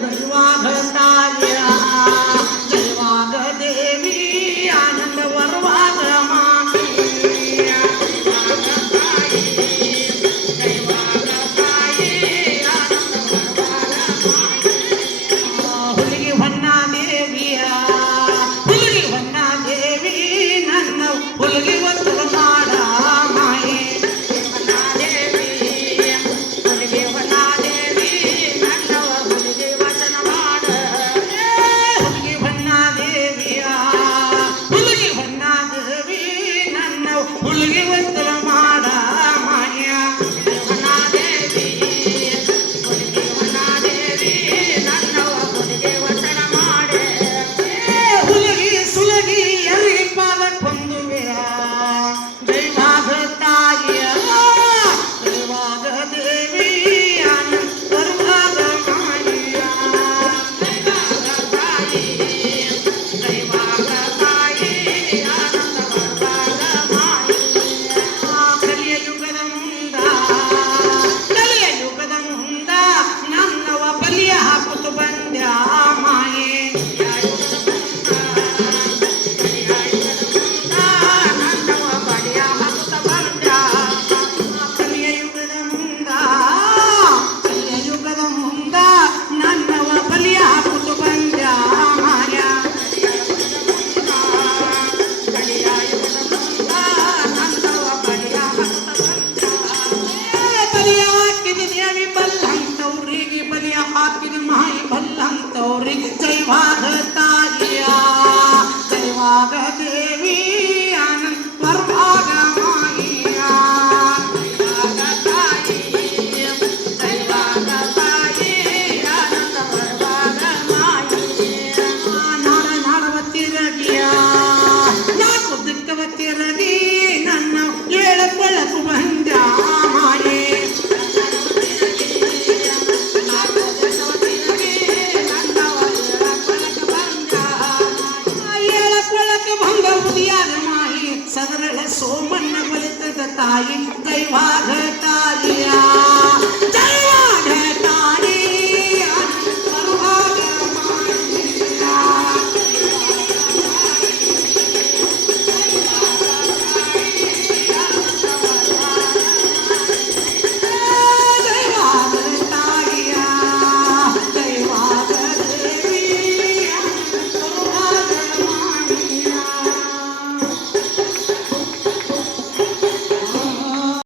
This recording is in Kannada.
दैवाग तार्या दैवाग देवी आनंद वरवाग ಹುಲಿಗೆ ಹೊನ್ನ ದೇವಿಯ ಹುಲಿಗೆ ಹೊನ್ನ ದೇವಿ ನನ್ನ ಹುಲಿಗೆ ಒಂದು ಮಾಡ ಮಾಯೆ ಹೊನ್ನ ದೇವಿ ಹುಲಿಗೆ ಹೊನ್ನ ದೇವಿ ನನ್ನವ ಹುಲಿಗೆ ವಚನ ಮಾಡ ಹುಲಿಗೆ ಹೊನ್ನ ದೇವಿಯ ಹುಲಿಗೆ ಹೊನ್ನ ದೇವಿ ನನ್ನ ಹುಲಿಗೆ ಒಂದು ಮಾಡ ಮಾಯ ಹೊನ್ನ ದೇವಿ ಹುಲಿಗೆ ಹೊನ್ನ ದೇವಿ ನನ್ನವ ಹುಲಿಗೆ ವಚನ ಮಾಡೆ ಹುಲಿಗೆ ಸುಲಗಿ ಎಲ್ಲಿ ಪಾದ ಕೊಂದುವೆಯ ದೈವಾಗ ತಾಯಿಯ ದೈವಾಗ ದೇವಿ ಆನಂದ ವರ್ವಾಗ ಮಾಯಿಯ ದೈವಾಗ ತಾಯಿ ದೈವಾಗ ತಾಯಿ ಆನಂದ ವರ್ವಾಗ ಮಾಯಿಯ ಕಲಿಯ ಯುಗದ ಮುಂದ ನನ್ನವ ಬಲಿಯ ಹಾಕುತ್ತ ಬಂದ್ಯ ಮಾಯೆ ನನ್ನವ ಬಲಿಯ ಹಾಕುತ್ತ ಬಂದ್ಯ ಕಲಿಯ ಯುಗದ ಮುಂದ ನನ್ನವ ಬಲಿಯ ಹಾಕುತ್ತ ಬಂದ್ಯ ಮಾಯ ಕಲಿಯ ಯುಗದ ಮುಂದ ನನ್ನವ ಬಲಿಯ ಹಾಕುತ್ತ ಬಂದ್ಯ ಬಲಿಯ ಹಾಕಿದ ದೇವಿ ಬಲ್ಲಂತವ್ರಿಗೆ ಬಲಿಯ ಹಾಕಿದ ಮಾಯಿ ಬಲ್ಲಂತವ್ರಿಗೆ ಜೈವಾದ